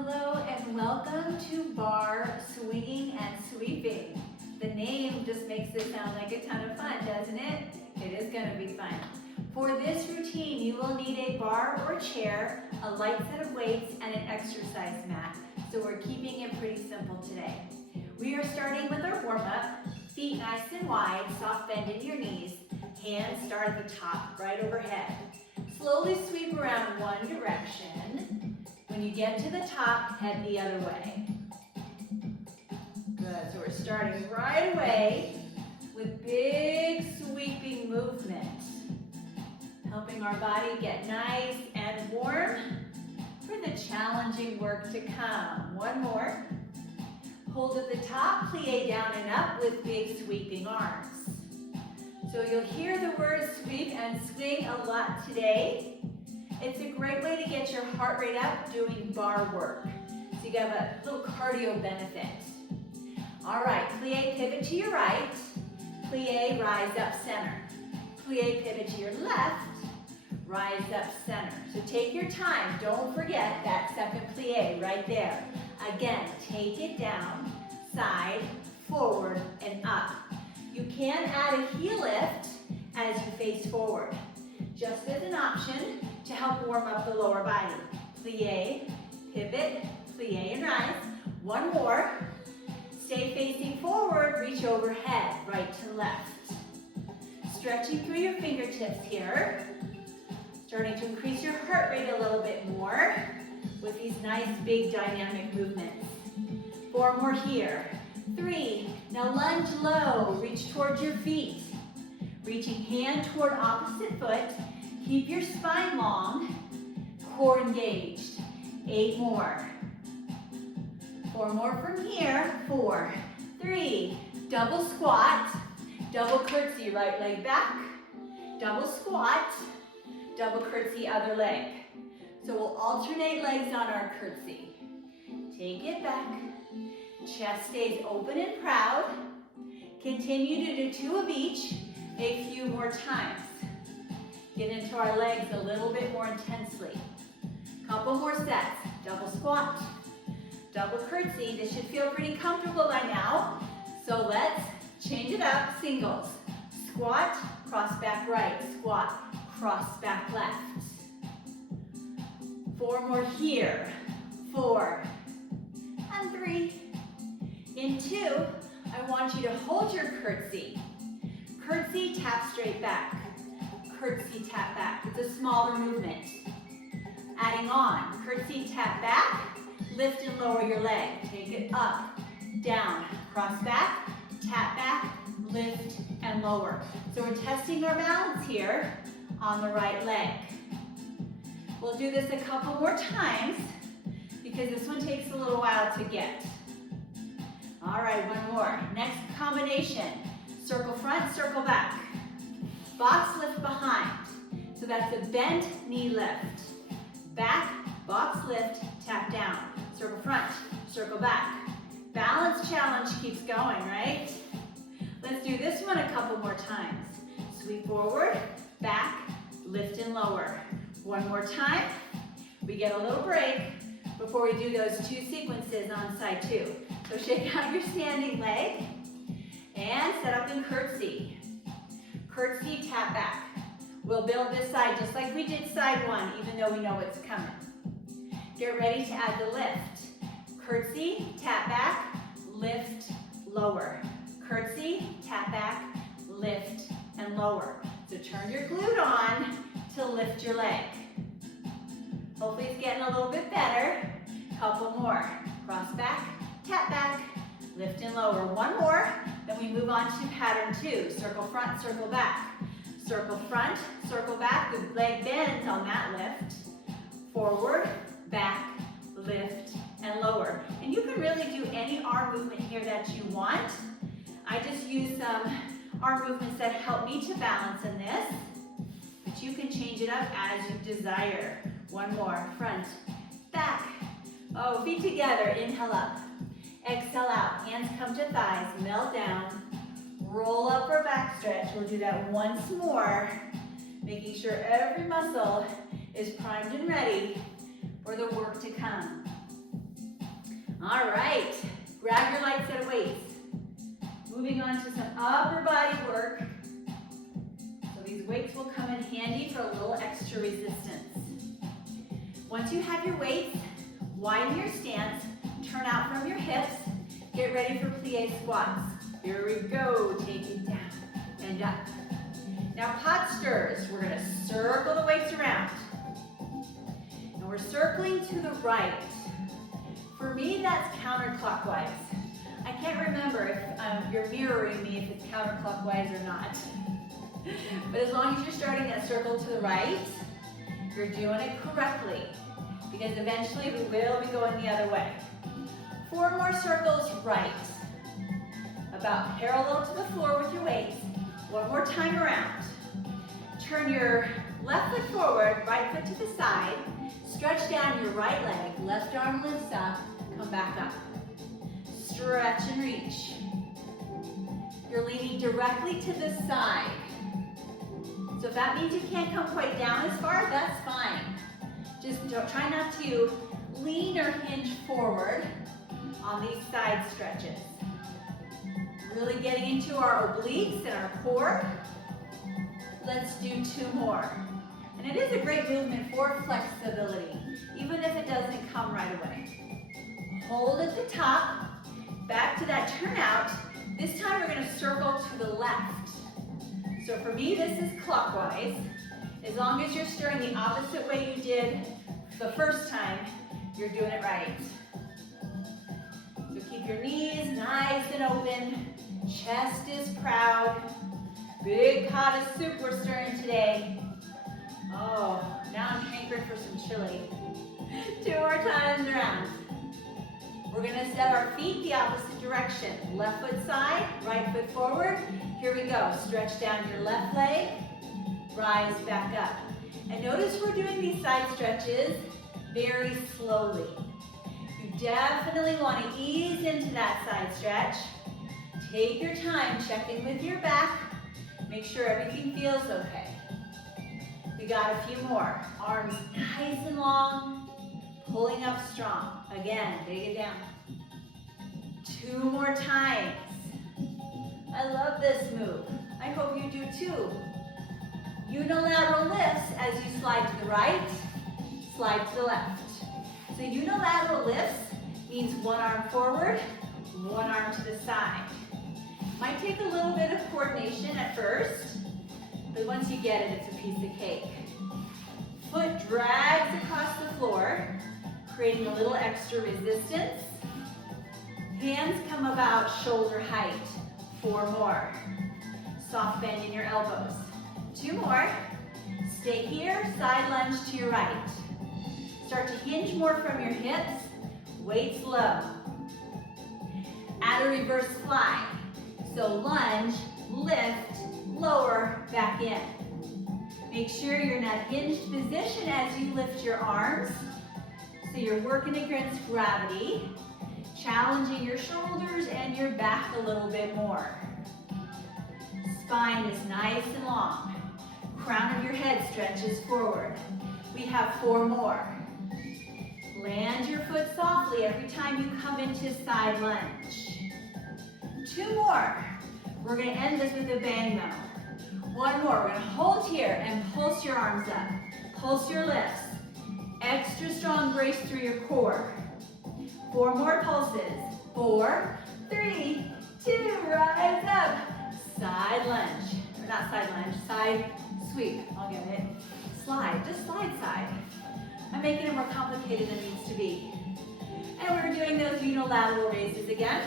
Hello and welcome to Barre Swinging and Sweeping. The name just makes it sound like a ton of fun, doesn't it? It is going to be fun. For this routine, you will need a bar or chair, a light set of weights, and an exercise mat. So we're keeping it pretty simple today. We are starting with our warm-up. Feet nice and wide, soft bend in your knees. Hands start at the top, right overhead. Slowly sweep around one direction. When you get to the top, head the other way. Good, so we're starting right away with big sweeping movement. Helping our body get nice and warm for the challenging work to come. One more. Hold at the top, plie down and up with big sweeping arms. So you'll hear the words sweep and swing a lot today. It's a great way to get your heart rate up doing bar work. So you have a little cardio benefit. All right, plie, pivot to your right. Plie, rise up, center. Plie, pivot to your left. Rise up, center. So take your time. Don't forget that second plie right there. Again, take it down, side, forward, and up. You can add a heel lift as you face forward, just as an option to help warm up the lower body. Plie, pivot, plie, and rise. One more. Stay facing forward, reach overhead, right to left. Stretching through your fingertips here. Starting to increase your heart rate a little bit more with these nice big dynamic movements. 4 more here. 3, now lunge low, reach towards your feet. Reaching hand toward opposite foot. Keep your spine long, core engaged. 8 more. 4 more from here. 4, 3, double squat, double curtsy, right leg back, double squat, double curtsy, other leg. So we'll alternate legs on our curtsy. Take it back. Chest stays open and proud. Continue to do 2 of each a few more times. Get into our legs a little bit more intensely. Couple more sets. Double squat, double curtsy. This should feel pretty comfortable by now. So let's change it up. Singles. Squat, cross back right. Squat, cross back left. 4 more here. 4 and 3. In 2, I want you to hold your curtsy. Curtsy, tap straight back. Curtsy, tap back. It's a smaller movement. Adding on, curtsy, tap back, lift and lower your leg. Take it up, down, cross back, tap back, lift and lower. So we're testing our balance here on the right leg. We'll do this a couple more times because this one takes a little while to get. All right, one more. Next combination. Circle front, circle back. Box lift behind. So that's a bent knee lift. Back, box lift, tap down. Circle front, circle back. Balance challenge keeps going, right? Let's do this one a couple more times. Sweep forward, back, lift and lower. One more time. We get a little break before we do those 2 sequences on side 2. So shake out your standing leg and set up in curtsy. Curtsy, tap back. We'll build this side just like we did side 1, even though we know it's coming. Get ready to add the lift. Curtsy, tap back, lift, lower. Curtsy, tap back, lift, and lower. So turn your glute on to lift your leg. Hopefully it's getting a little bit better. Couple more. Cross back, tap back, lift and lower. One more, then we move on to pattern 2. Circle front, circle back. Circle front, circle back. The leg bends on that lift. Forward, back, lift, and lower. And you can really do any arm movement here that you want. I just use some arm movements that help me to balance in this. But you can change it up as you desire. One more. Front, back. Oh, feet together. Inhale up. Exhale out. Hands come to thighs. Melt down. Roll up for back stretch. We'll do that once more. Making sure every muscle is primed and ready for the work to come. All right, grab your light set of weights. Moving on to some upper body work. So these weights will come in handy for a little extra resistance. Once you have your weights, widen your stance, turn out from your hips, get ready for plie squats. Here we go, take it down and up. Now pot stirs, we're gonna circle the weights around. And we're circling to the right. For me, that's counterclockwise. I can't remember if you're mirroring me if it's counterclockwise or not. But as long as you're starting that circle to the right, you're doing it correctly. Because eventually we will be going the other way. 4 more circles right. About parallel to the floor with your weights. 1 more time around. Turn your left foot forward, right foot to the side. Stretch down your right leg, left arm lifts up, come back up. Stretch and reach. You're leaning directly to the side. So if that means you can't come quite down as far, that's fine. Just try not to lean or hinge forward on these side stretches. Really getting into our obliques and our core. Let's do 2 more. And it is a great movement for flexibility, even if it doesn't come right away. Hold at the top, back to that turnout. This time we're gonna circle to the left. So for me, this is clockwise. As long as you're stirring the opposite way you did the first time, you're doing it right. So keep your knees nice and open. Chest is proud. Big pot of soup we're stirring today. Oh, now I'm hankering for some chili. 2 more times around. We're gonna set our feet the opposite direction. Left foot side, right foot forward. Here we go. Stretch down your left leg, rise back up. And notice we're doing these side stretches very slowly. You definitely want to ease into that side stretch. Take your time, check in with your back. Make sure everything feels okay. We got a few more. Arms nice and long, pulling up strong. Again, dig it down. 2 more times. I love this move. I hope you do too. Unilateral lifts as you slide to the right, slide to the left. So unilateral lifts means 1 arm forward, 1 arm to the side. Might take a little bit of coordination at first, but once you get it, it's a piece of cake. Foot drags across the floor, creating a little extra resistance. Hands come about shoulder height. 4 more. Soft bend in your elbows. 2 more. Stay here, side lunge to your right. Start to hinge more from your hips. Weights low. Add a reverse fly. So lunge, lift, lower, back in. Make sure you're in that hinged position as you lift your arms. So you're working against gravity, challenging your shoulders and your back a little bit more. Spine is nice and long. Crown of your head stretches forward. We have 4 more. Land your foot softly every time you come into side lunge. 2 more. We're going to end this with a bang though. 1 more. We're going to hold here and pulse your arms up. Pulse your lifts. Extra strong brace through your core. 4 more pulses. 4, 3, 2, rise up. Side lunge. Or not side lunge, side sweep. I'll get it. Slide, just slide side. I'm making it more complicated than it needs to be. And we're doing those unilateral raises again.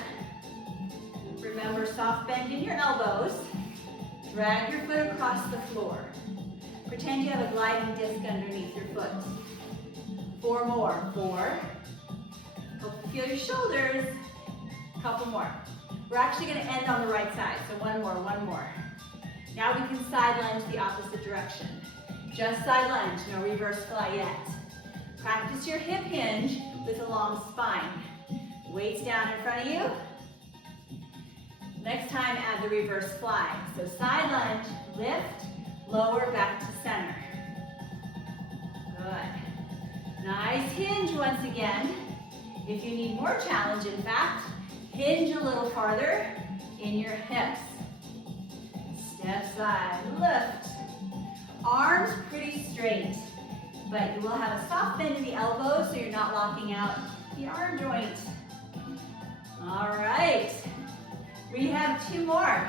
Remember, soft bend in your elbows. Drag your foot across the floor. Pretend you have a gliding disc underneath your foot. 4 more. 4. Hope you feel your shoulders. Couple more. We're actually going to end on the right side, so 1 more, 1 more. Now we can side lunge the opposite direction. Just side lunge, no reverse fly yet. Practice your hip hinge with a long spine. Weights down in front of you. Next time, add the reverse fly. So side lunge, lift, lower, back to center. Good. Nice hinge once again. If you need more challenge, in fact, hinge a little farther in your hips. Step side, lift. Arms pretty straight, but you will have a soft bend in the elbows so you're not locking out the arm joint. All right, we have 2 more.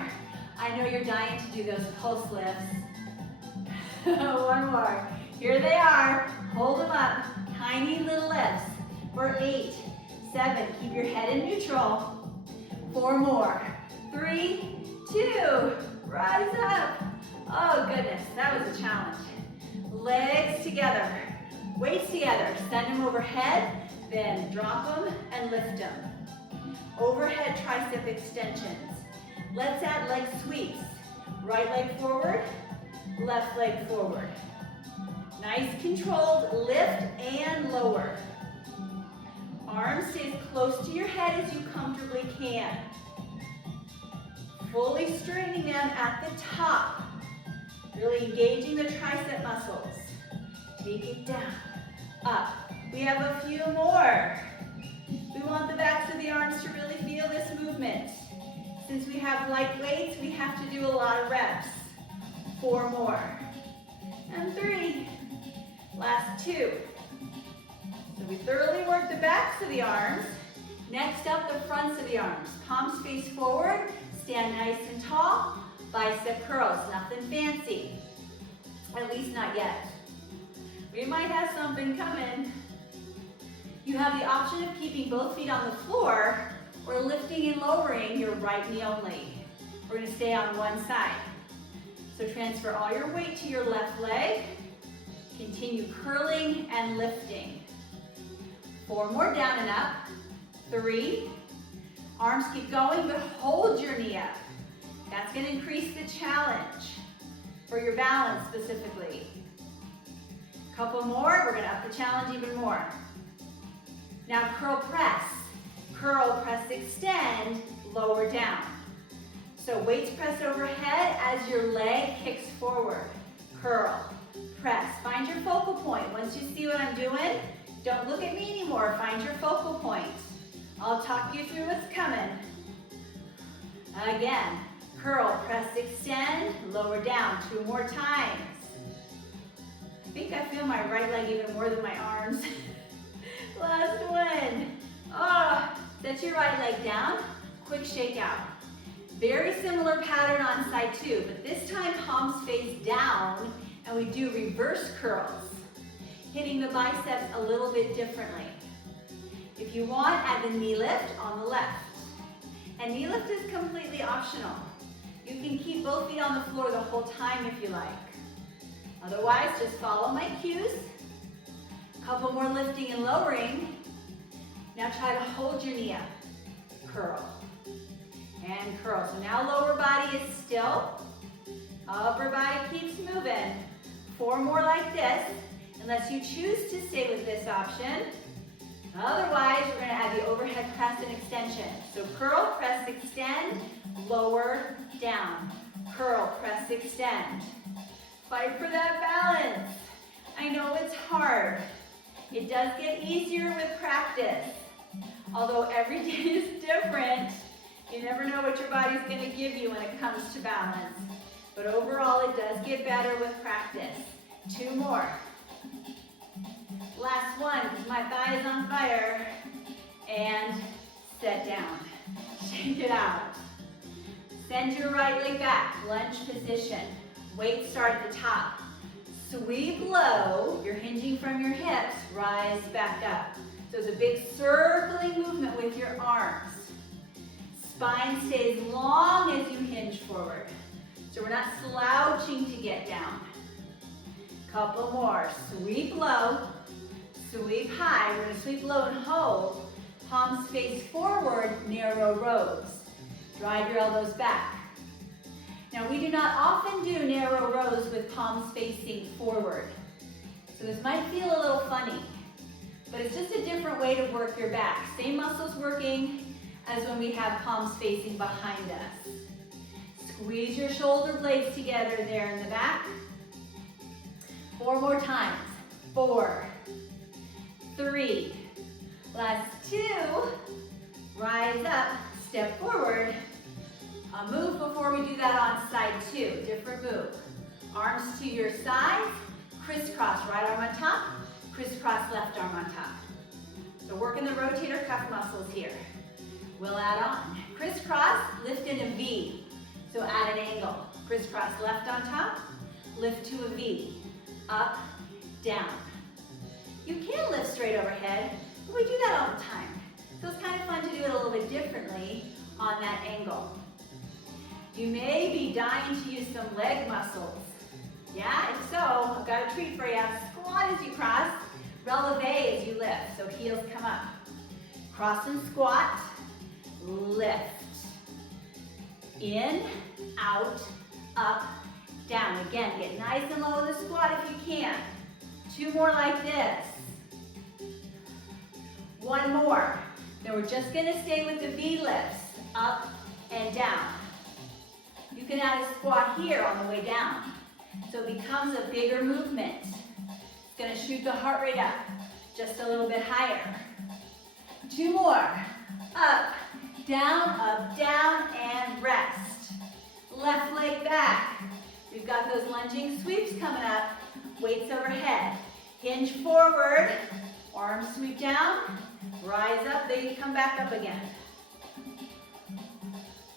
I know you're dying to do those pulse lifts. One more. Here they are. Hold them up. Tiny little lifts for 8, 7. Keep your head in neutral. 4 more. 3, 2. Rise up. Oh goodness, that was a challenge. Legs together. Weights together. Send them overhead. Then drop them and lift them. Overhead tricep extensions. Let's add leg sweeps. Right leg forward, left leg forward. Nice controlled lift and lower. Arm stays close to your head as you comfortably can. Fully straightening them at the top. Really engaging the tricep muscles. Take it down, up. We have a few more. We want the backs of the arms to really feel this movement. Since we have light weights, we have to do a lot of reps. 4 more. And 3. Last 2. So we thoroughly work the backs of the arms. Next up, the fronts of the arms. Palms face forward, stand nice and tall. Bicep curls, nothing fancy. At least not yet. We might have something coming. You have the option of keeping both feet on the floor or lifting and lowering your right knee only. We're going to stay on one side. So transfer all your weight to your left leg. Continue curling and lifting. 4 more down and up. 3. Arms keep going, but hold your knee up. That's going to increase the challenge for your balance specifically. Couple more, we're going to up the challenge even more. Now curl press. Curl, press, extend, lower down. So weights press overhead as your leg kicks forward. Curl, press, find your focal point. Once you see what I'm doing, don't look at me anymore, find your focal point. I'll talk you through what's coming. Again, curl, press, extend, lower down. 2 more times. I think I feel my right leg even more than my arms. Last one. Oh, set your right leg down, quick shake out. Very similar pattern on side 2, but this time palms face down and we do reverse curls, hitting the biceps a little bit differently. If you want, add the knee lift on the left. And knee lift is completely optional. You can keep both feet on the floor the whole time if you like. Otherwise, just follow my cues. Couple more lifting and lowering. Now try to hold your knee up. Curl. And curl. So now lower body is still. Upper body keeps moving. 4 more like this, unless you choose to stay with this option. Otherwise, we're going to add the overhead press and extension. So curl, press, extend, lower, down. Curl, press, extend. Fight for that balance. I know it's hard. It does get easier with practice. Although every day is different, you never know what your body's going to give you when it comes to balance. But overall, it does get better with practice. 2 more. Last one, because my thigh is on fire. And set down. Shake it out. Send your right leg back, lunge position. Weight start at the top. Sweep low, you're hinging from your hips, rise back up. So it's a big circling movement with your arms. Spine stays long as you hinge forward. So we're not slouching to get down. Couple more, sweep low, sweep high. We're gonna sweep low and hold. Palms face forward, narrow rows. Drive your elbows back. Now we do not often do narrow rows with palms facing forward. So this might feel a little funny, but it's just a different way to work your back. Same muscles working as when we have palms facing behind us. Squeeze your shoulder blades together there in the back. 4 more times. 4, 3, Last 2. Rise up, step forward. A move before we do that on side 2. Different move. Arms to your sides, crisscross right arm on top, crisscross left arm on top. So working the rotator cuff muscles here. We'll add on. Crisscross, lift in a V. So at an angle. Crisscross left on top, lift to a V. Up, down. You can lift straight overhead, but we do that all the time. So it's kind of fun to do it a little bit differently on that angle. You may be dying to use some leg muscles. Yeah, if so, I've got a treat for you. Squat as you cross, releve as you lift. So heels come up. Cross and squat, lift. In, out, up, down. Again, get nice and low in the squat if you can. 2 more like this. 1 more. Then we're just going to stay with the V lifts, up and down. You can add a squat here on the way down. So it becomes a bigger movement. It's going to shoot the heart rate up just a little bit higher. 2 more. Up, down, and rest. Left leg back. We've got those lunging sweeps coming up. Weights overhead. Hinge forward. Arms sweep down. Rise up, then you come back up again.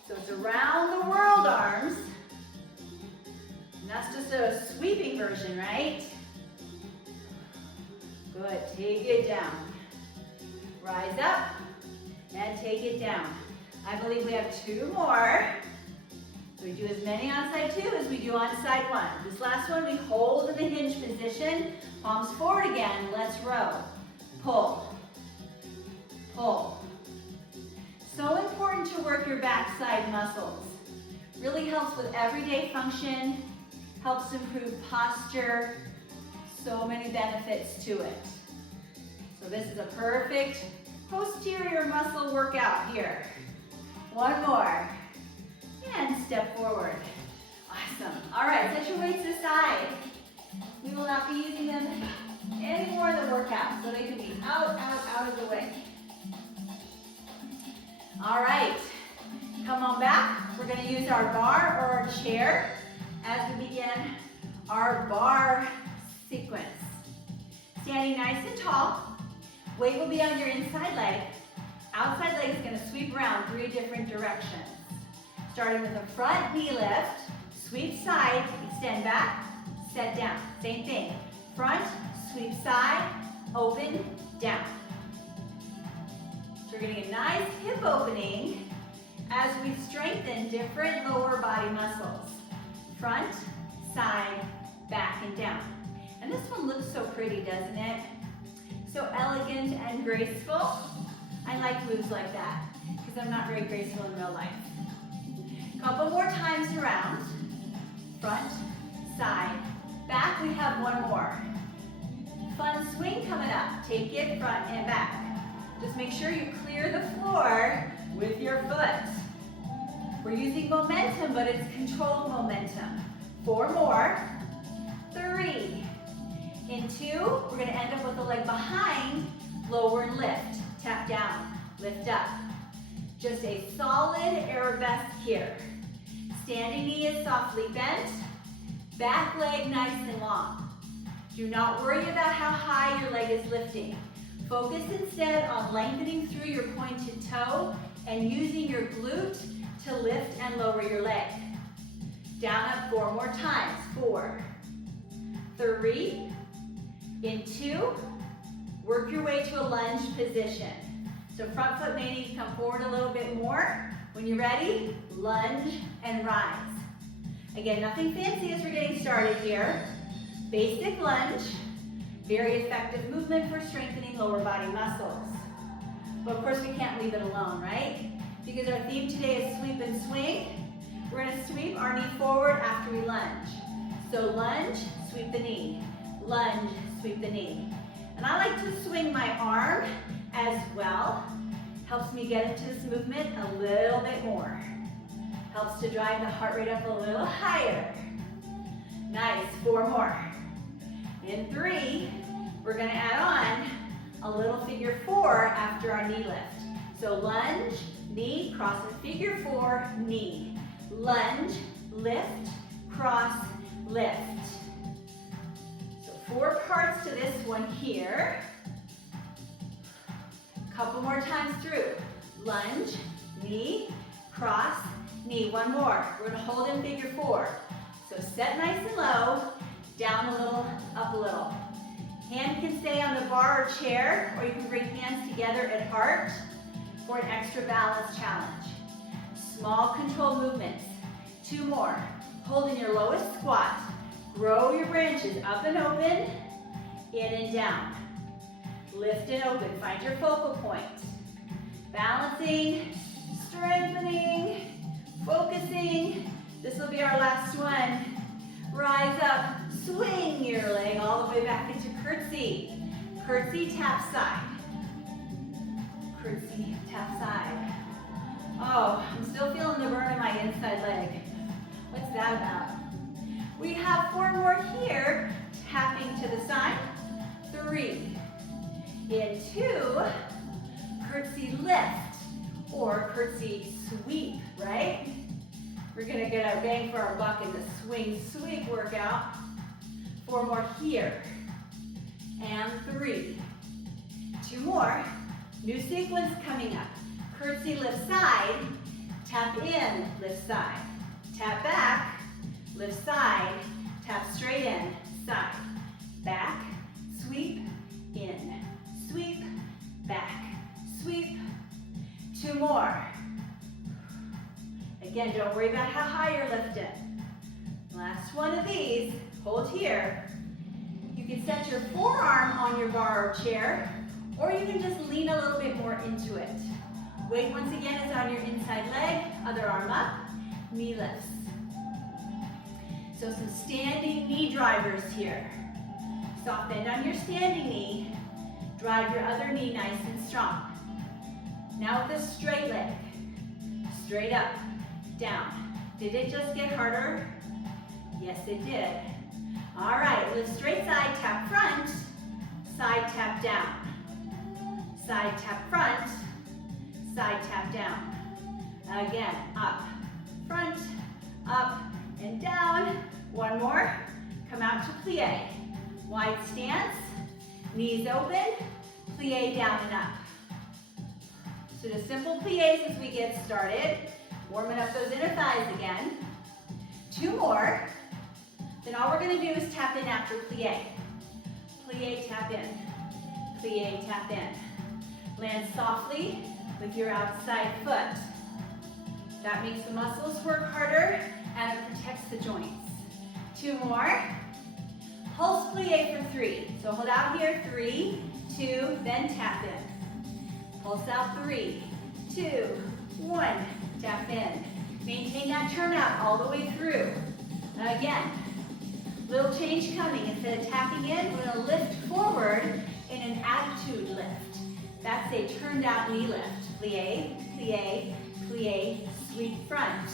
So it's around the world arms. And that's just a sweeping version, right? Good, take it down. Rise up, and take it down. I believe we have 2 more. So we do as many on side 2 as we do on side 1. This last one, we hold in the hinge position. Palms forward again, let's row. Pull, pull. So important to work your backside muscles. Really helps with everyday function, helps improve posture, so many benefits to it. So this is a perfect posterior muscle workout here. 1 more, and step forward. Awesome. All right, set your weights aside. We will not be using them anymore in the workout, so they can be out of the way. All right, come on back. We're going to use our bar or our chair as we begin our bar sequence. Standing nice and tall. Weight will be on your inside leg. Outside leg is going to sweep around 3 different directions. Starting with a front knee lift, sweep side, extend back, set down. Same thing. Front, sweep side, open, down. So we're getting a nice hip opening as we strengthen different lower body muscles. Front, side, back, and down. And this one looks so pretty, doesn't it? So elegant and graceful. I like moves like that because I'm not very graceful in real life. Couple more times around. Front, side, back. We have 1 more. Fun swing coming up. Take it front and back. Just make sure you clear the floor with your foot. We're using momentum, but it's controlled momentum. 4 more. 3. In 2, we're going to end up with the leg behind, lower and lift. Tap down, lift up. Just a solid arabesque here. Standing knee is softly bent. Back leg nice and long. Do not worry about how high your leg is lifting. Focus instead on lengthening through your pointed toe and using your glute to lift and lower your leg. Down up 4 more times. 4, 3, in 2, work your way to a lunge position. So front foot may need to come forward a little bit more. When you're ready, lunge and rise. Again, nothing fancy as we're getting started here. Basic lunge, very effective movement for strengthening lower body muscles. But of course we can't leave it alone, right? Because our theme today is sweep and swing. We're going to sweep our knee forward after we lunge. So lunge, sweep the knee. Lunge, sweep the knee. And I like to swing my arm as well. Helps me get into this movement a little bit more. Helps to drive the heart rate up a little higher. Nice, 4 more. In 3, we're going to add on a little figure 4 after our knee lift. So lunge, knee, cross and figure 4, knee. Lunge, lift, cross, lift. So 4 parts to this one here. Couple more times through. Lunge, knee, cross, knee. One more. We're going to hold in figure 4. So set nice and low, down a little, up a little. Hand can stay on the bar or chair, or you can bring hands together at heart for an extra balance challenge. Small controlled movements. 2 more. Hold in your lowest squat. Grow your branches up and open, in and down. Lift and open. Find your focal point. Balancing, strengthening, focusing. This will be our last one. Rise up, swing your leg all the way back into curtsy. Curtsy, tap side. Curtsy, tap side. Oh, I'm still feeling the burn in my inside leg. What's that about? We have 4 more here. Tapping to the side. 3. In 2. Curtsy lift or curtsy sweep, right? We're gonna get our bang for our buck in the swing sweep workout. 4 more here. And 3. 2 more. New sequence coming up. Curtsy lift side, tap in, lift side. Tap back, lift side, tap straight in, side. Back, sweep, in, sweep, back, sweep. 2 more. Again, don't worry about how high you're lifting. Last one of these, hold here. You can set your forearm on your bar or chair, or you can just lean a little bit more into it. Weight once again is on your inside leg, other arm up, knee lifts. So some standing knee drivers here. Soft bend on your standing knee, drive your other knee nice and strong. Now with a straight leg, straight up, down. Did it just get harder? Yes, it did. All right, lift straight side, tap front, side tap down. Side tap front, side tap down. Again, up, front, up, and down. 1 more. Come out to plie. Wide stance, knees open, plie down and up. So just simple plies as we get started. Warming up those inner thighs again. 2 more. Then all we're going to do is tap in after plie. Plie, tap in. Plie, tap in. Land softly with your outside foot. That makes the muscles work harder and it protects the joints. 2 more. Pulse plie for 3. So hold out here, 3, 2, then tap in. Pulse out, 3, 2, 1, tap in. Maintain that turnout all the way through. Again, little change coming. Instead of tapping in, we're gonna lift forward in an attitude lift. That's a turned out knee lift. Plie, plie, plie, sweep front.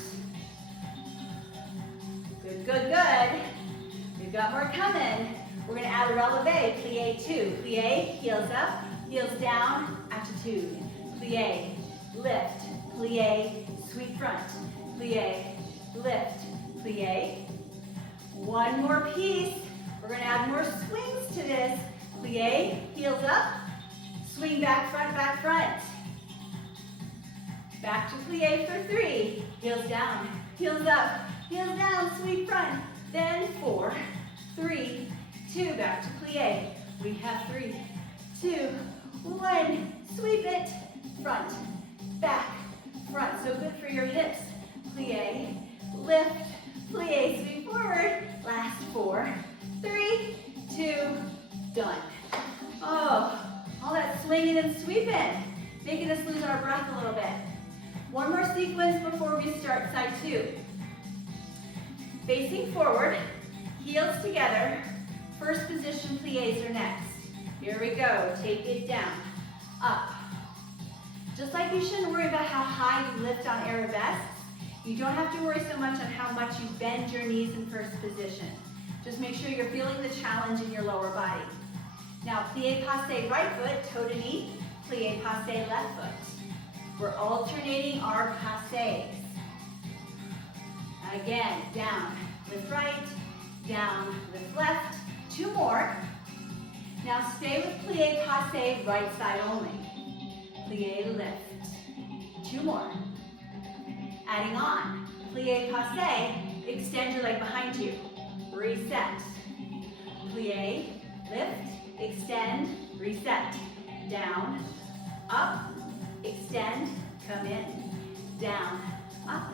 Good, good, good. We've got more coming. We're gonna add a releve, plie 2. Plie, heels up, heels down, attitude. Plie, lift, plie, sweep front. Plie, lift, plie. 1 more piece. We're gonna add more swings to this. Plie, heels up, swing back, front, back, front. Back to plie for 3. Heels down, heels up, heels down, sweep front. Then 4, 3, 2, back to plie. We have 3, 2, 1, sweep it. Front, back, front. So good for your hips. Plie, lift, plie, sweep forward. Last 4, 3, 2, done. Oh, all that swinging and sweeping, making us lose our breath a little bit. 1 more sequence before we start side 2. Facing forward, heels together. First position plies are next. Here we go, take it down, up. Just like you shouldn't worry about how high you lift on arabesques, you don't have to worry so much on how much you bend your knees in first position. Just make sure you're feeling the challenge in your lower body. Now, plie passe right foot, toe to knee, plie passe left foot. We're alternating our passes. Again, down, lift right, down, lift left. 2 more. Now stay with plie passe, right side only. Plie, lift. 2 more. Adding on, plie passe, extend your leg behind you. Reset. Plie, lift, extend, reset. Down, up, extend, come in. Down, up,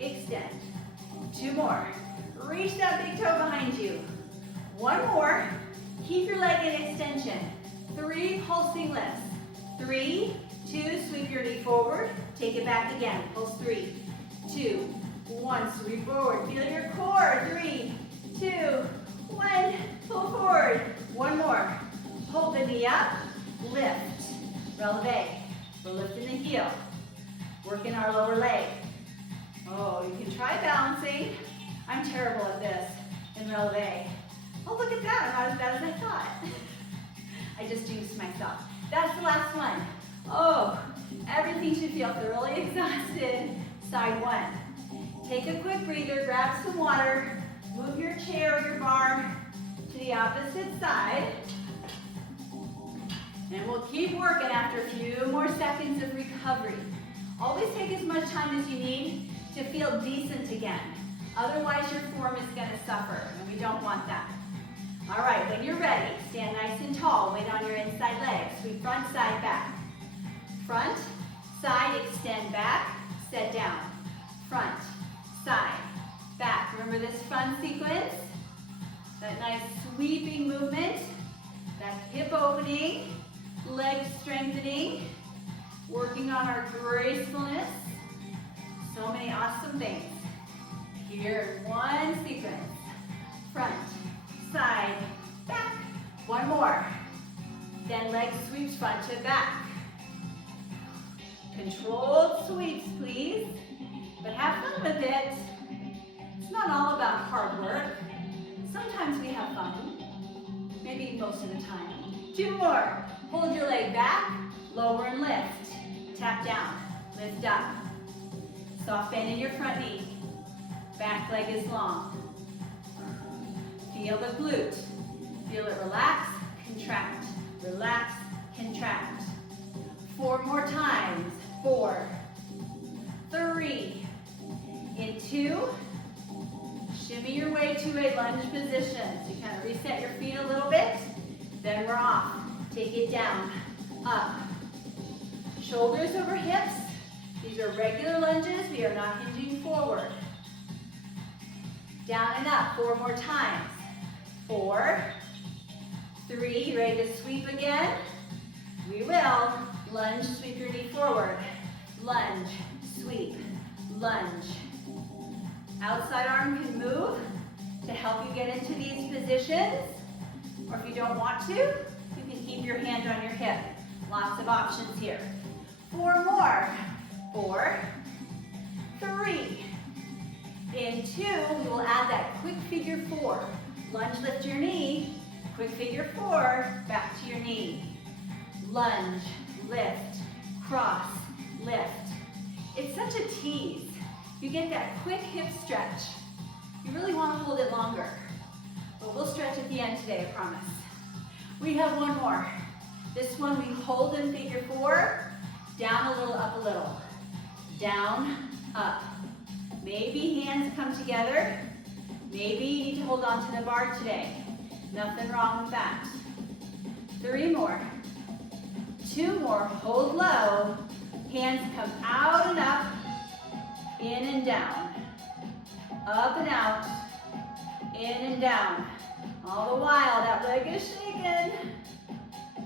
extend. 2 more. Reach that big toe behind you. 1 more. Keep your leg in extension. 3 pulsing lifts. 3, 2, sweep your knee forward. Take it back again. Pulse 3, 2, 1. Sweep forward. Feel your core. 3, 2, 1. Pull forward. 1 more. Hold the knee up. Lift. Releve. We're lifting the heel. Working our lower leg. Oh, you can try balancing. I'm terrible at this in releve. Oh, look at that. I'm not as bad as I thought. I just jinxed myself. That's the last one. Oh, everything should feel thoroughly exhausted. Side 1. Take a quick breather, grab some water, move your chair or your bar to the opposite side. And we'll keep working after a few more seconds of recovery. Always take as much time as you need to feel decent again. Otherwise, your form is going to suffer, and we don't want that. All right, when you're ready, stand nice and tall. Weight on your inside leg. Sweep front, side, back. Front, side, extend back, set down. Front, side, back. Remember this fun sequence? That nice sweeping movement, that hip opening, leg strengthening, working on our gracefulness. So many awesome things. Here, one sequence. Front, side, back. 1 more. Then leg sweeps front to back. Controlled sweeps, please. But have fun with it. It's not all about hard work. Sometimes we have fun. Maybe most of the time. 2 more. Hold your leg back, lower and lift. Tap down, lift up. Soft bend in your front knee. Back leg is long. Feel the glute. Feel it relax, contract. Relax, contract. 4 more times. 4, 3, in 2. Shimmy your way to a lunge position. So you kind of reset your feet a little bit. Then we're off. Take it down, up. Shoulders over hips. These are regular lunges. We are not hinging forward. Down and up. 4 more times. 4, 3. You ready to sweep again? We will. Lunge, sweep your knee forward. Lunge, sweep, lunge. Outside arm can move to help you get into these positions. Or if you don't want to, you can keep your hand on your hip. Lots of options here. 4 more. 4, 3. In 2, we will add that quick figure 4. Lunge, lift your knee. Quick figure 4, back to your knee. Lunge, lift, cross, lift. It's such a tease. You get that quick hip stretch. You really want to hold it longer. But we'll stretch at the end today, I promise. We have 1 more. This one we hold in figure 4. Down a little, up a little. Down, up. Maybe hands come together. Maybe you need to hold on to the bar today. Nothing wrong with that. 3 more. 2 more. Hold low. Hands come out and up. In and down. Up and out. In and down. All the while, that leg is shaking.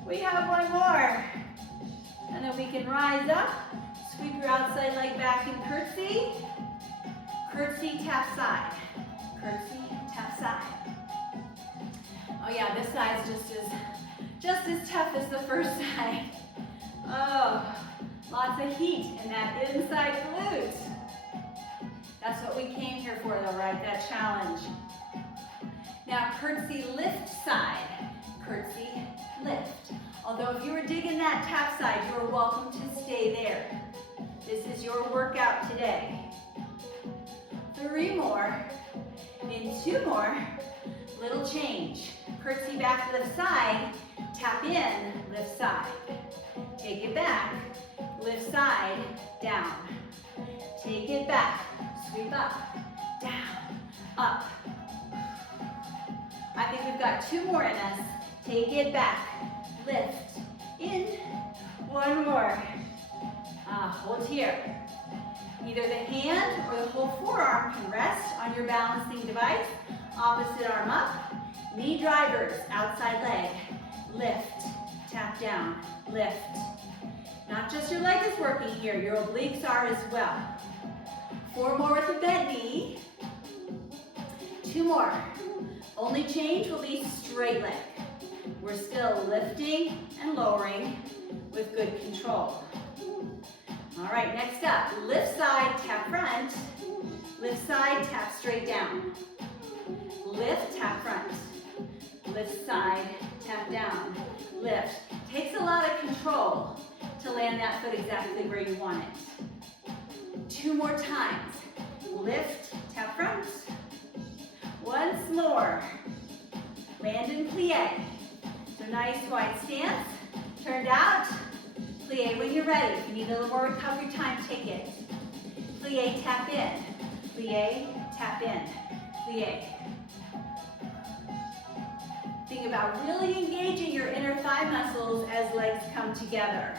We have 1 more. And then we can rise up. Sweep your outside leg back and curtsy. Curtsy, tap side. Curtsy, tap side. Oh yeah, this side's just as tough as the first side. Oh, lots of heat in that inside glute. That's what we came here for though, right? That challenge. Now curtsy, lift side. Curtsy, lift. Although if you were digging that tap side, you are welcome to stay there. This is your workout today. 3 more. In 2 more. Little change. Curtsy back, lift side. Tap in, lift side. Take it back, lift side, down. Take it back, sweep up, down, up. I think we've got 2 more in us. Take it back, lift, in. 1 more. Hold here. Either the hand or the whole forearm can rest on your balancing device. Opposite arm up. Knee drivers, outside leg. Lift, tap down, lift. Not just your leg is working here, your obliques are as well. 4 more with the bent knee. 2 more. Only change will be straight leg. We're still lifting and lowering with good control. All right, next up, lift side, tap front. Lift side, tap straight down. Lift, tap front. Lift side, tap down. Lift. Takes a lot of control to land that foot exactly where you want it. 2 more times. Lift, tap front. Once more. Land in plie. So nice wide stance. Turned out. Plie when you're ready. If you need a little more recovery time, take it. Plie, tap in. Plie, tap in. Plie. Think about really engaging your inner thigh muscles as legs come together.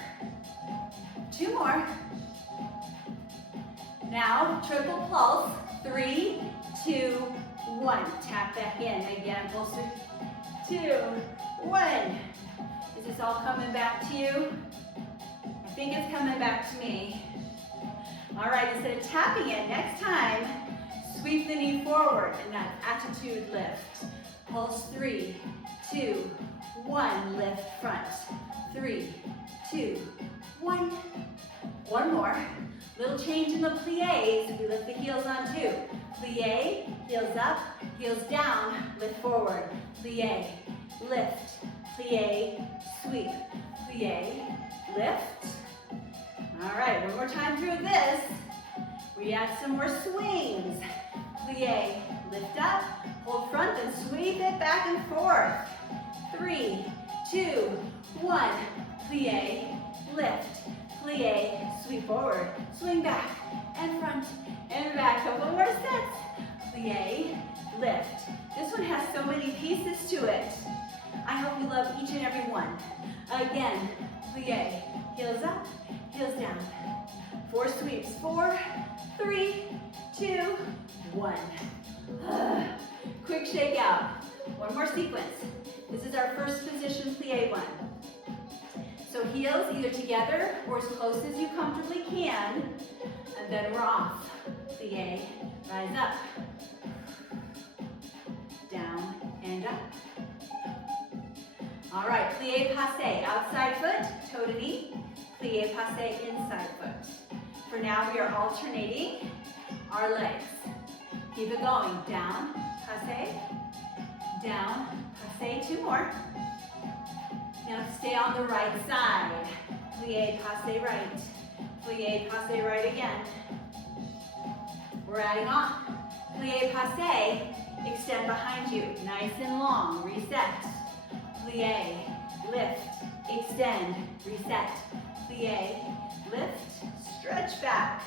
2 more. Now, triple pulse. 3, 2, 1. Tap back in. Again, pulse 3, 2, 1. Is this all coming back to you? I think it's coming back to me. All right, instead of tapping it, next time, sweep the knee forward in that attitude lift. Pulse 3, 2, 1. Lift front. 3, 2, 1. 1 more. Little change in the plies. We lift the heels on 2. Plie, heels up, heels down, lift forward. Plie, lift, plie, sweep. Plie, lift. All right, 1 more time through this. We add some more swings. Plie, lift up, hold front, and sweep it back and forth. 3, 2, 1. Plie, lift, plie, sweep forward, swing back, and front, and back. Couple more sets. Plie, lift. This one has so many pieces to it. I hope you love each and every one. Again, plie, heels up, heels down. 4 sweeps. 4, 3, 2, 1. Quick shake out. 1 more sequence. This is our first position plie one. So heels either together or as close as you comfortably can, and then we're off. Plie, rise up, down and up. All right, plie passe, outside foot, toe to knee. Plie passe, inside foot. For now, we are alternating our legs. Keep it going. Down, passe, down, passe. 2 more. Now stay on the right side. Plie, passe, right. Plie, passe, right again. We're adding on. Plie, passe, extend behind you. Nice and long. Reset. Plie, lift, extend, reset. Plie, lift, stretch back.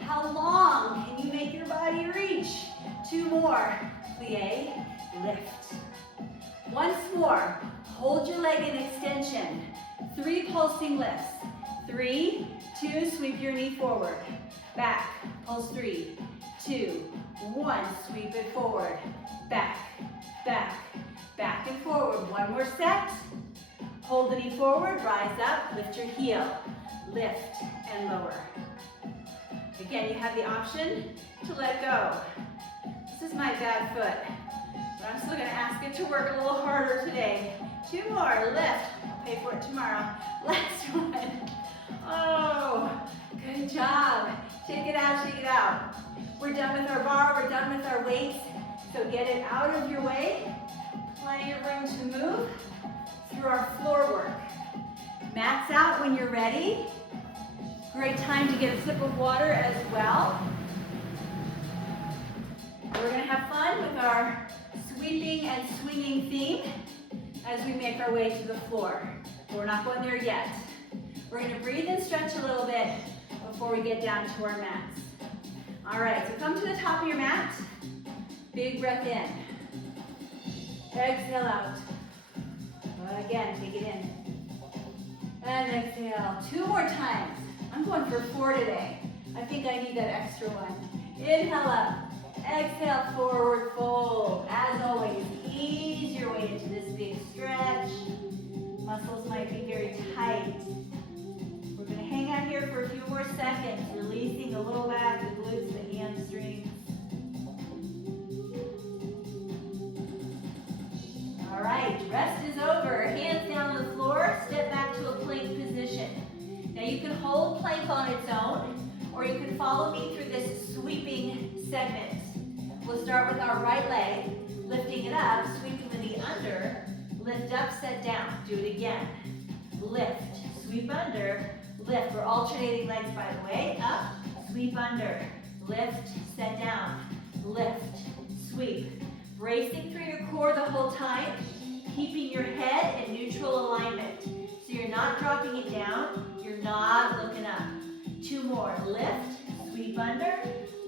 How long can you make your body reach? 2 more. Plie, lift. Once more. Hold your leg in extension. 3 pulsing lifts. 3, 2, sweep your knee forward. Back, pulse 3, 2, 1, sweep it forward. Back, back, back and forward. 1 more set. Hold the knee forward, rise up, lift your heel. Lift and lower. Again, you have the option to let go. This is my bad foot, but I'm still gonna ask it to work a little harder today. 2 more, lift. I'll pay for it tomorrow. Last one. Oh, good job. Shake it out, shake it out. We're done with our bar, we're done with our weights. So get it out of your way. Plenty of room to move through our floor work. out when you're ready. Great time to get a sip of water as well. We're going to have fun with our sweeping and swinging theme as we make our way to the floor. We're not going there yet. We're going to breathe and stretch a little bit before we get down to our mats. All right, so come to the top of your mat. Big breath in. Exhale out. Again, take it in. And exhale. 2 more times. I'm going for 4 today. I think I need that extra one. Inhale up. Exhale, forward fold. As always, ease your way into this big stretch. Muscles might be very tight. We're going to hang out here for a few more seconds, releasing the low back, the glutes, the hamstrings. All right, rest is over. Hands down on the floor, step back to a plank position. Now you can hold plank on its own, or you can follow me through this sweeping segment. We'll start with our right leg, lifting it up, sweeping the knee under, lift up, set down. Do it again. Lift, sweep under, lift. We're alternating legs, by the way. Up, sweep under, lift, set down, lift, sweep. Bracing through your core the whole time, keeping your head in neutral alignment. So you're not dropping it down, you're not looking up. 2 more. Lift, sweep under,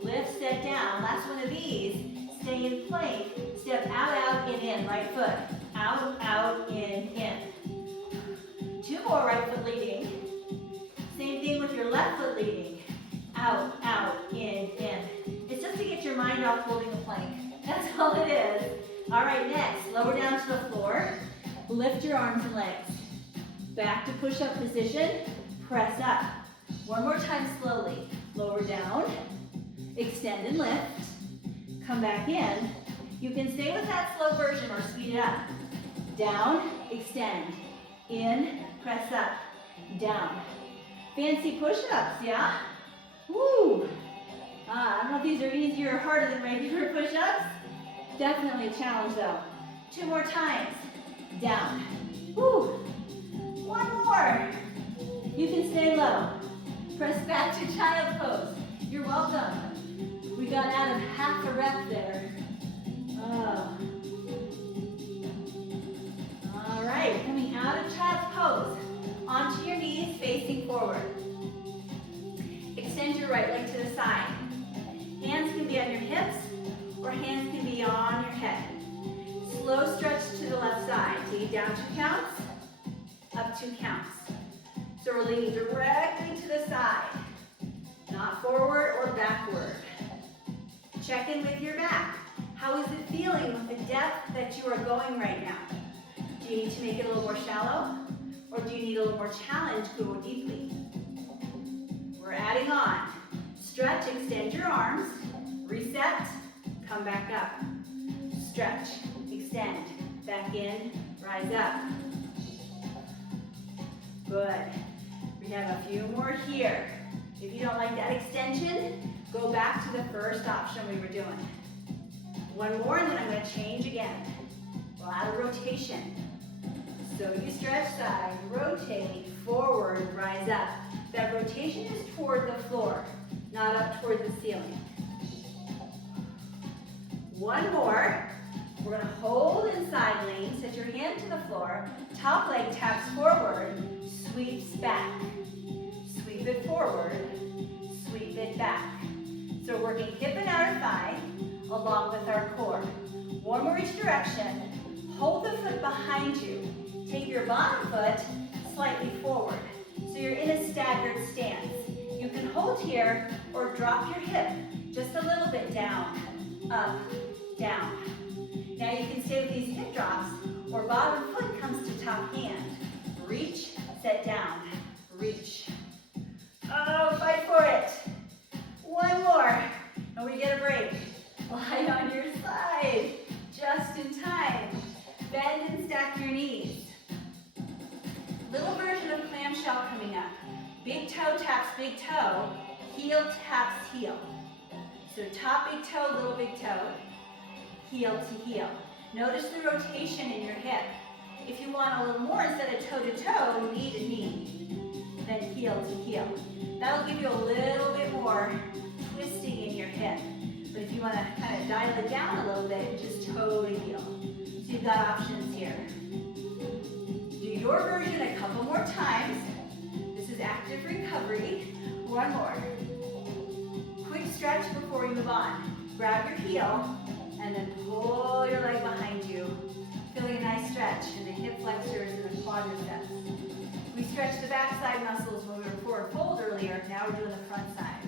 lift, set down. Last one of these. Stay in plank. Step out, out, in. Right foot. Out, out, in. 2 more. Right foot leading. Same thing with your left foot leading. Out, out, in. It's just to get your mind off holding the plank. That's all it is. All right, next. Lower down to the floor. Lift your arms and legs. Back to push-up position. Press up. 1 more time slowly. Lower down. Extend and lift. Come back in. You can stay with that slow version or speed it up. Down, extend. In, press up. Down. Fancy push-ups, yeah? Woo! I don't know if these are easier or harder than regular push-ups. Definitely a challenge though. 2 more times. Down. Woo! 1 more. You can stay low. Press back to child pose. You're welcome. We got out of half a rep there. All right, coming out of child's pose. Onto your knees, facing forward. Extend your right leg to the side. Hands can be on your hips, or hands can be on your head. Slow stretch to the left side. Take it down 2 counts, up 2 counts. So we're leaning directly to the side, not forward or backward. Check in with your back. How is it feeling with the depth that you are going right now? Do you need to make it a little more shallow? Or do you need a little more challenge to go deeply? We're adding on. Stretch, extend your arms. Reset, come back up. Stretch, extend, back in, rise up. Good. We have a few more here. If you don't like that extension, go back to the first option we were doing. 1 more and then I'm going to change again. We'll add a rotation. So you stretch side, rotate, forward, rise up. That rotation is toward the floor, not up toward the ceiling. 1 more. We're going to hold in side lean, set your hand to the floor, top leg taps forward, sweeps back. Sweep it forward, sweep it back. So we're working hip and outer thigh along with our core. 1 more each direction. Hold the foot behind you. Take your bottom foot slightly forward. So you're in a staggered stance. You can hold here or drop your hip just a little bit down, up, down. Now you can stay with these hip drops or bottom foot comes to top hand. Reach, set down, reach. Oh, fight for it. 1 more, and we get a break. Lie on your side, just in time. Bend and stack your knees. Little version of clamshell coming up. Big toe taps big toe, heel taps heel. So top big toe, little big toe, heel to heel. Notice the rotation in your hip. If you want a little more, instead of toe to toe, knee to knee. then heel to heel. That'll give you a little bit more twisting in your hip. But if you want to kind of dial it down a little bit, just toe to heel. So you've got options here. Do your version a couple more times. This is active recovery. One more. Quick stretch before we move on. Grab your heel and then pull your leg behind you. Feeling a nice stretch in the hip flexors and the quadriceps. We stretched the backside muscles when we were forward fold earlier. Now we're doing the front side.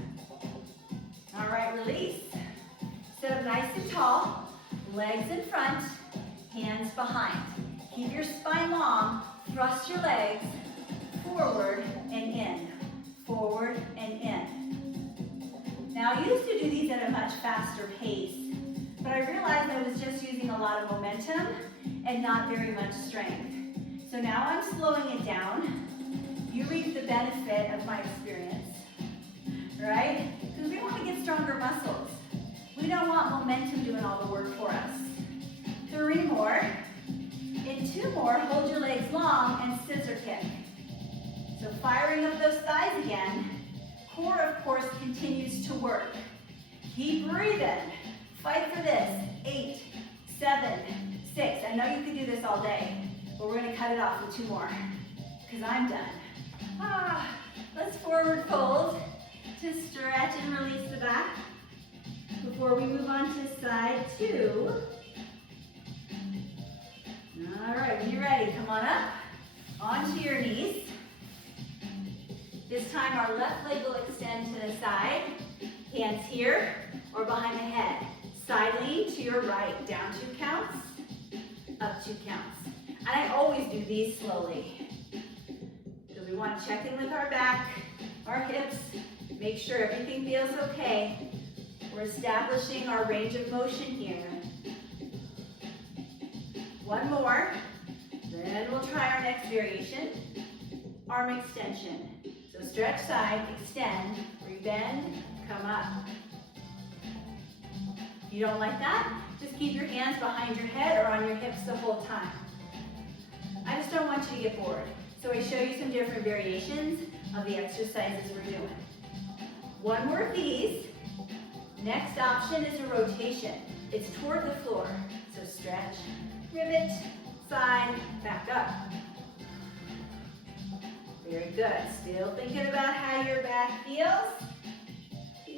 All right, release. Sit up nice and tall. Legs in front, hands behind. Keep your spine long. Thrust your legs forward and in. Forward and in. Now, I used to do these at a much faster pace, but I realized I was just using a lot of momentum and not very much strength. So now I'm slowing it down. You reap the benefit of my experience, right? Because we want to get stronger muscles. We don't want momentum doing all the work for us. 3 more. In 2 more, hold your legs long and scissor kick. So firing up those thighs again. Core, of course, continues to work. Keep breathing. Fight for this. 8, 7, 6. I know you could do this all day, but we're going to cut it off with 2 more because I'm done. Let's forward fold to stretch and release the back before we move on to side 2. All right, when you're ready, come on up onto your knees. This time our left leg will extend to the side, hands here or behind the head. Side lean to your right, down 2 counts, up 2 counts. And I always do these slowly. Because we want to check in with our back, our hips, make sure everything feels okay. We're establishing our range of motion here. 1 more, then we'll try our next variation. Arm extension. So stretch side, extend, rebend, come up. If you don't like that, just keep your hands behind your head or on your hips the whole time. I just don't want you to get bored. So I show you some different variations of the exercises we're doing. 1 more of these. Next option is a rotation. It's toward the floor. So stretch, rivet, side, back up. Very good. Still thinking about how your back feels.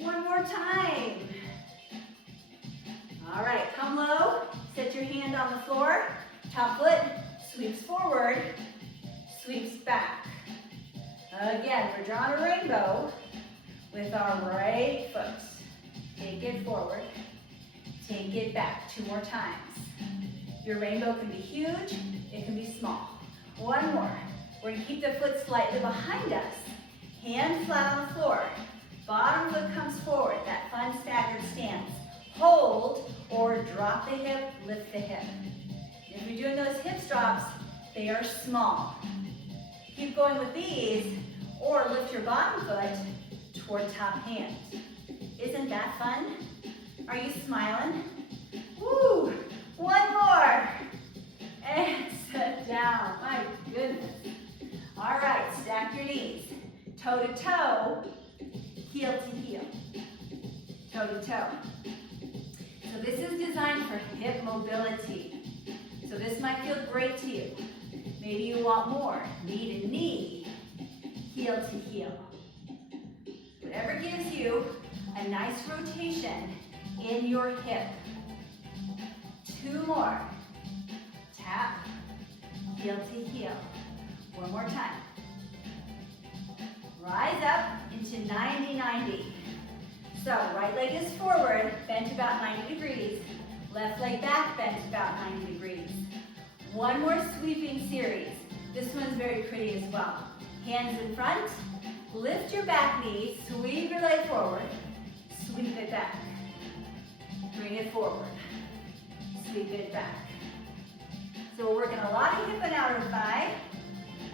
1 more time. All right, come low. Set your hand on the floor. Top foot sweeps forward, sweeps back. Again, we're drawing a rainbow with our right foot. Take it forward, take it back. 2 more times. Your rainbow can be huge, it can be small. 1 more. We're going to keep the foot slightly behind us. Hand flat on the floor. Bottom foot comes forward, that fun staggered stance. Hold or drop the hip, lift the hip. If you're doing those hip drops, they are small. Keep going with these or lift your bottom foot toward top hand. Isn't that fun? Are you smiling? Woo! 1 more. And sit down. My goodness. All right, stack your knees. Toe to toe, heel to heel. Toe to toe. So this is designed for hip mobility. So this might feel great to you. Maybe you want more. Knee to knee, heel to heel. Whatever gives you a nice rotation in your hip. 2 more. Tap, heel to heel. 1 more time. Rise up into 90-90. So right leg is forward, bent about 90 degrees. Left leg back, bent about 90 degrees. 1 more sweeping series. This one's very pretty as well. Hands in front, lift your back knee, sweep your leg forward, sweep it back. Bring it forward, sweep it back. So we're working a lot of hip and outer thigh.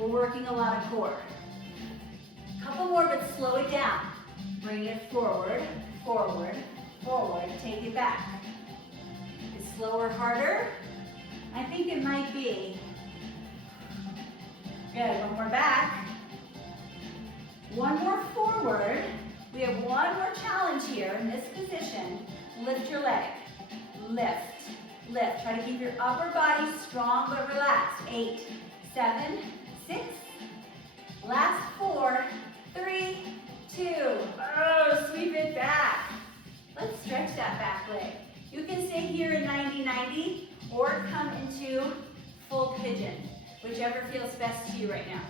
We're working a lot of core. Couple more, but slow it down. Bring it forward, forward, forward. Take it back. Is slower harder? I think it might be. Good, 1 more back. One more forward. We have one more challenge here in this position. Lift your leg. Lift, lift. Try to keep your upper body strong but relaxed. 8, 7, 6. Last 4, 3, 2. Oh, sweep it back. Let's stretch that back leg. You can stay here in 90-90 or come into full pigeon, whichever feels best to you right now.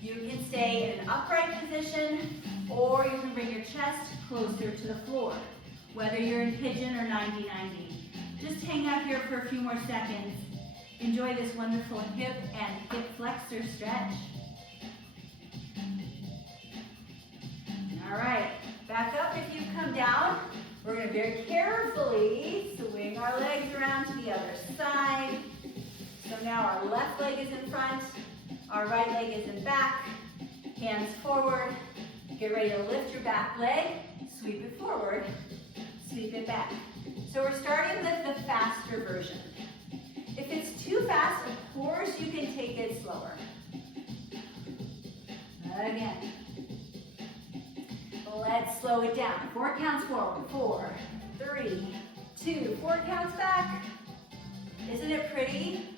You can stay in an upright position or you can bring your chest closer to the floor, whether you're in pigeon or 90-90. Just hang out here for a few more seconds. Enjoy this wonderful hip and hip flexor stretch. All right, back up if you come down. We're going to very carefully swing our legs around to the other side. So now our left leg is in front, our right leg is in back, hands forward. Get ready to lift your back leg, sweep it forward, sweep it back. So we're starting with the faster version. If it's too fast, of course you can take it slower. Again. Let's slow it down. 4 counts forward. 4, 3, 2. 4 counts back. Isn't it pretty?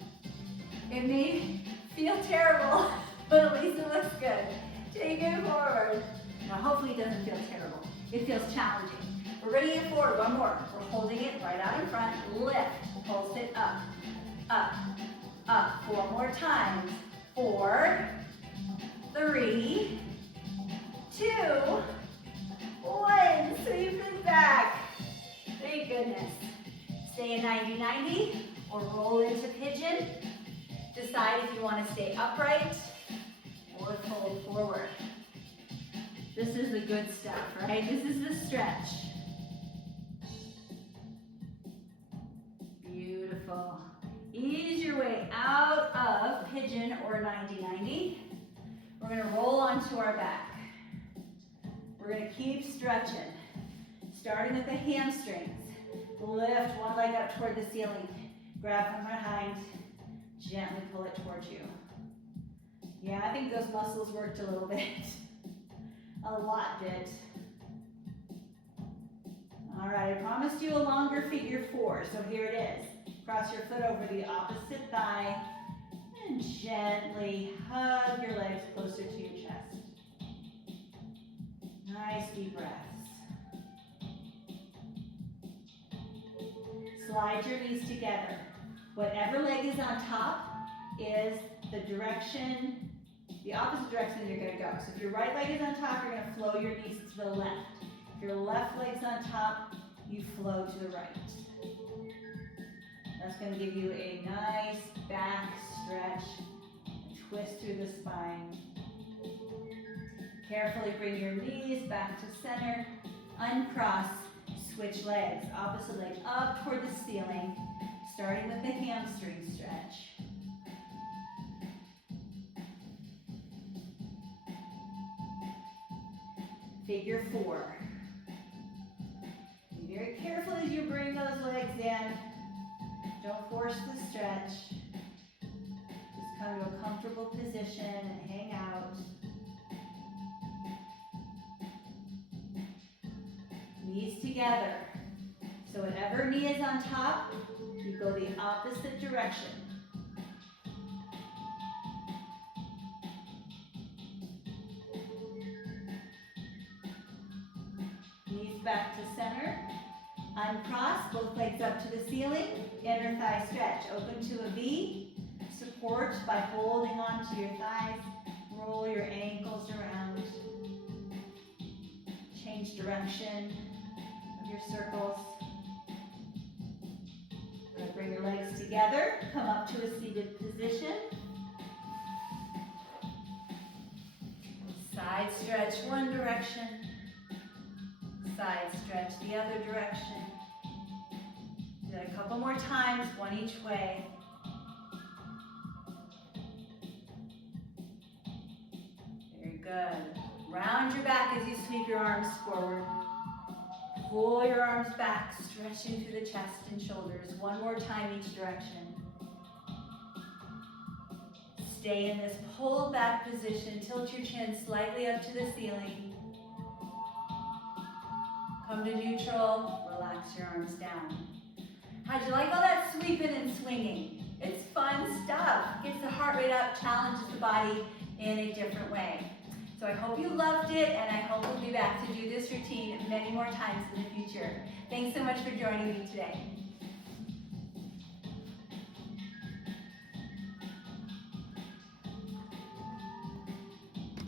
It may feel terrible, but at least it looks good. Take it forward. Now hopefully it doesn't feel terrible. It feels challenging. We're bringing it forward. One more. We're holding it right out in front. Lift. Pulse it up. Up. Up. 4 more times. 4, 3, 2, 1. Sweep it back. Thank goodness. Stay in 90-90 or roll into pigeon. Decide if you want to stay upright or fold forward. This is the good stuff, right? This is the stretch. Beautiful. Ease your way out of pigeon or 90-90. We're going to roll onto our back. We're going to keep stretching, starting with the hamstrings. Lift one leg up toward the ceiling. Grab from behind. Gently pull it towards you. Yeah, I think those muscles worked a little bit. A lot did. All right, I promised you a longer figure 4, so here it is. Cross your foot over the opposite thigh and gently hug your legs closer to your chest. Nice deep breaths. Slide your knees together. Whatever leg is on top is the direction, the opposite direction you're going to go. So if your right leg is on top, you're going to flow your knees to the left. If your left leg's on top, you flow to the right. That's going to give you a nice back stretch, twist through the spine. Carefully bring your knees back to center, uncross, switch legs, opposite leg up toward the ceiling, starting with the hamstring stretch. Figure 4. Be very careful as you bring those legs in. Don't force the stretch. Just come to a comfortable position and hang out. Knees together. So whatever knee is on top, you go the opposite direction. Knees back to center. Uncross, both legs up to the ceiling. Inner thigh stretch. Open to a V. Support by holding on to your thighs. Roll your ankles around. Change direction of your circles. Bring your legs together. Come up to a seated position. Side stretch one direction. Side stretch the other direction. Do that a couple more times, one each way. Very good. Round your back as you sweep your arms forward. Pull your arms back, stretching through the chest and shoulders. One more time each direction. Stay in this pulled back position. Tilt your chin slightly up to the ceiling. Come to neutral, relax your arms down. How'd you like all that sweeping and swinging? It's fun stuff. Gets the heart rate up, challenges the body in a different way. So I hope you loved it, and I hope we'll be back to do this routine many more times in the future. Thanks so much for joining me today.